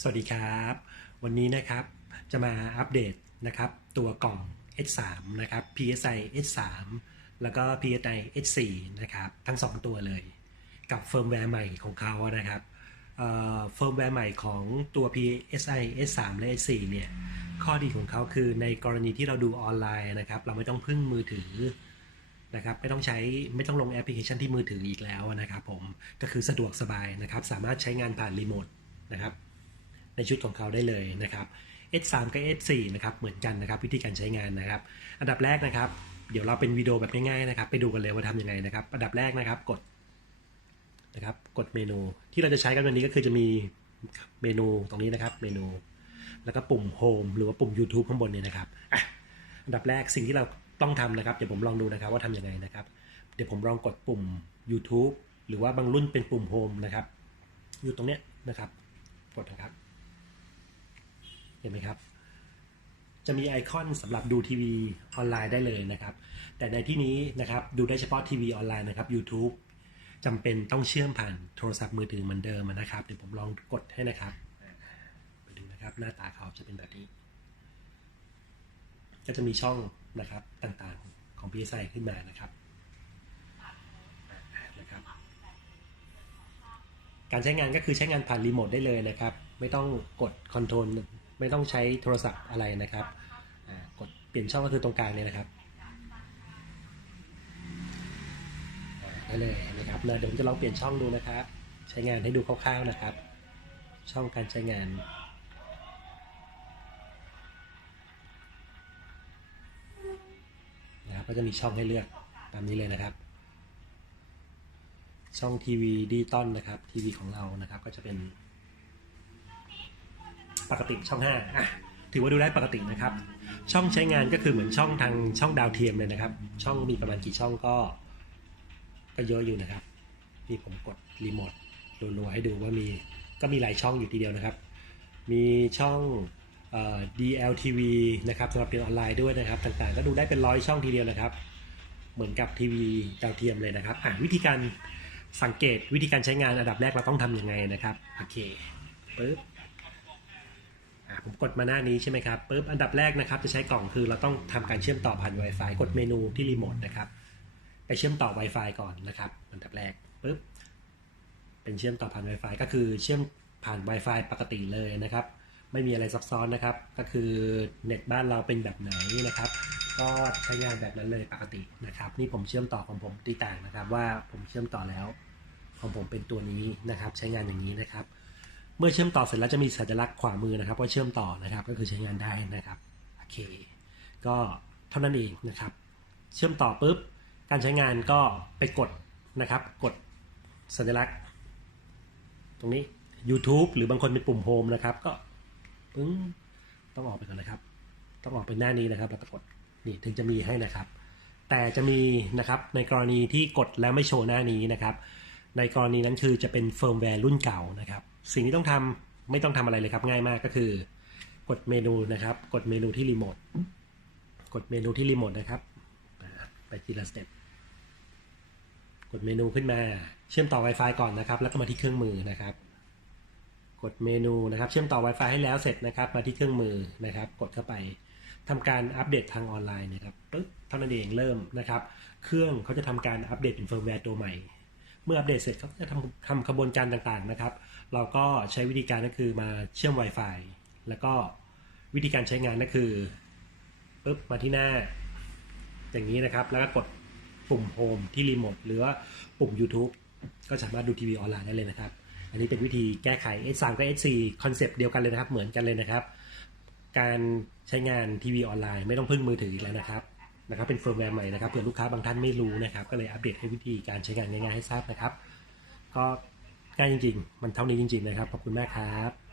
สวัสดีครับ วันนี้นะครับจะมาอัปเดตนะครับตัวกล่อง S3 นะครับ PSI S3 แล้วก็ PSI S4 นะครับทั้ง 2 ตัวเลย กับเฟิร์มแวร์ใหม่ของเขานะครับเอ่อเฟิร์มแวร์ใหม่ของตัว PSI S3 และ S4 เนี่ยข้อดีของเขาคือในกรณีที่เราดูออนไลน์นะครับ เราไม่ต้องพึ่งมือถือนะครับไม่ต้องใช้ไม่ต้องลงแอปพลิเคชันที่มือถืออีกแล้วนะครับผมก็คือสะดวกสบายนะครับ สามารถใช้งานผ่านรีโมทนะครับ ในชุดของเขาได้เลยนะครับ S3 กับ S4 นะครับเหมือนกันนะครับวิธีการใช้งานนะครับ อันดับแรกนะครับ เดี๋ยวเราเป็นวิดีโอแบบง่ายๆนะครับ ไปดูกันเลยว่าทำยังไงนะครับ อันดับแรกนะครับกดนะครับกดเมนูที่เราจะใช้กันวันนี้ก็คือจะมีเมนูตรงนี้นะครับเมนู แล้วก็ปุ่ม Home หรือว่าปุ่ม YouTube ข้างบนเนี่ยนะครับอันดับแรกสิ่งที่เราต้องทำนะครับเดี๋ยวผมลองดูนะครับว่าทำยังไงนะครับ เดี๋ยวผมลองกดปุ่ม YouTube หรือว่าบางรุ่นเป็นปุ่ม Home นะครับ อยู่ตรงเนี้ยนะครับ กดนะครับ ห็นไหมครับ จะมีไอคอนสำหรับดูทีวีออนไลน์ได้เลยนะครับ แต่ในที่นี้นะครับดูได้เฉพาะทีวีออนไลน์นะครับ YouTube จำเป็นต้องเชื่อมผ่านโทรศัพท์มือถือเหมือนเดิมนะครับ เดี๋ยวผมลองกดให้นะครับไปดูนะครับหน้าตาเขาจะเป็นแบบนี้ ก็จะมีช่องนะครับต่างๆของ PSI ขึ้นมานะครับอ่านะครับ การใช้งานก็คือใช้งานผ่านรีโมทได้เลยนะครับ ไม่ต้องกดคอนโทรล ไม่ต้องใช้โทรศัพท์อะไรนะครับกดเปลี่ยนช่องก็คือตรงกลางเนี่ยนะครับได้เลยนะครับแล้วเดี๋ยวผมจะลองเปลี่ยนช่องดูนะครับ ใช้งานให้ดูคร่าวๆนะครับ ช่องการใช้งานนะครับก็จะมีช่องให้เลือกตามนี้เลยนะครับ ช่องทีวีดิจิตอลนะครับทีวีของเรานะครับก็จะเป็น ปกติช่อง5อะถือว่าดูได้ปกตินะครับ ช่องใช้งานก็คือเหมือนช่องทางช่องดาวเทียมเลยนะครับ ช่องมีประมาณกี่ช่องก็ ก็เยอะอยู่นะครับนี่ผมกดรีโมทรัวๆให้ดูว่ามีก็มีหลายช่องอยู่ทีเดียวนะครับ มีช่องเอ่อ DLTV นะครับสำหรับเรียนออนไลน์ด้วยนะครับ ต่างๆ ก็ดูได้เป็นร้อยช่องทีเดียวนะครับ เหมือนกับทีวีดาวเทียมเลยนะครับอะวิธีการสังเกตวิธีการใช้งานอันดับแรกเราต้องทำยังไงนะครับ โอเคปึ๊บ ผมกดมาหน้านี้ใช่ไหมครับปึ๊บอันดับแรกนะครับจะใช้กล่องคือเราต้องทำการเชื่อมต่อผ่าน Wi-Fi กดเมนูที่รีโมทนะครับไปเชื่อมต่อ Wi-Fi ก่อนนะครับ อันดับแรกปึ๊บเป็นเชื่อมต่อผ่าน Wi-Fi ก็คือเชื่อมผ่าน Wi-Fi ปกติเลยนะครับ ไม่มีอะไรซับซ้อนนะครับ ก็คือเน็ตบ้านเราเป็นแบบไหนนะครับ ก็ใช้งานแบบนั้นเลยปกตินะครับ นี่ผมเชื่อมต่อของผมตีต่างนะครับ ว่าผมเชื่อมต่อแล้ว ของผมเป็นตัวนี้นะครับ ใช้งานอย่างนี้นะครับ เมื่อเชื่อมต่อเสร็จแล้วจะมีสัญลักษณ์ขวามือนะครับว่าเชื่อมต่อนะครับ ก็คือใช้งานได้นะครับโอเคก็เท่านั้นเองนะครับ เชื่อมต่อปุ๊บการใช้งานก็ไปกดนะครับ กดสัญลักษณ์ ตรงนี้ YouTube หรือบางคนเป็นปุ่มโฮมนะครับ ก็ปึ้งต้องออกไปก่อนนะครับ ต้องออกไปหน้านี้นะครับแล้วก็กดนี่ถึงจะมีให้นะครับ แต่จะมีนะครับในกรณีที่กดแล้วไม่โชว์หน้านี้นะครับ ในกรณีนั้นคือจะเป็นเฟิร์มแวร์รุ่นเก่านะครับ สิ่งที่ต้องทำไม่ต้องทำอะไรเลยครับง่ายมากก็คือ กดเมนูนะครับ กดเมนูที่รีโมทกดเมนูที่รีโมทนะครับ ไปทีละสเต็ปกดเมนูขึ้นมา เชื่อมต่อ Wi-Fi ก่อนนะครับ แล้วก็มาที่เครื่องมือนะครับ กดเมนูนะครับ เชื่อมต่อ Wi-Fi ให้แล้วเสร็จนะครับ มาที่เครื่องมือนะครับ กดเข้าไปทำการอัปเดตทางออนไลน์นะครับปึ๊บเท่านั้นเองเริ่มนะครับ เครื่องเขาจะทำการอัปเดตเป็นเฟิร์มแวร์ตัวใหม่ เมื่ออัปเดตเสร็จเขาจะทำทำกระบวนการต่างๆนะครับ เราก็ใช้วิธีการก็คือมาเชื่อม Wi-Fi แล้วก็วิธีการใช้งานก็คือปึ๊บมาที่หน้า อย่างนี้นะครับ แล้วก็กดปุ่มโฮมที่รีโมทหรือว่าปุ่ม YouTube ก็สามารถดูทีวีออนไลน์ได้เลยนะครับ อันนี้เป็นวิธีแก้ไข S3 กับ S4 คอนเซปต์เดียวกันเลยนะครับ เหมือนกันเลยนะครับ การใช้งานทีวีออนไลน์ไม่ต้องพึ่งมือถืออีกแล้วนะครับ นะครับเป็นเฟิร์มแวร์ใหม่นะครับเผื่อลูกค้าบางท่านไม่รู้นะครับก็เลยอัปเดตให้วิธีการใช้งานง่ายๆให้ทราบนะครับ ก็ง่ายจริง ๆ มันเท่านี้จริง ๆ นะครับขอบคุณมากครับ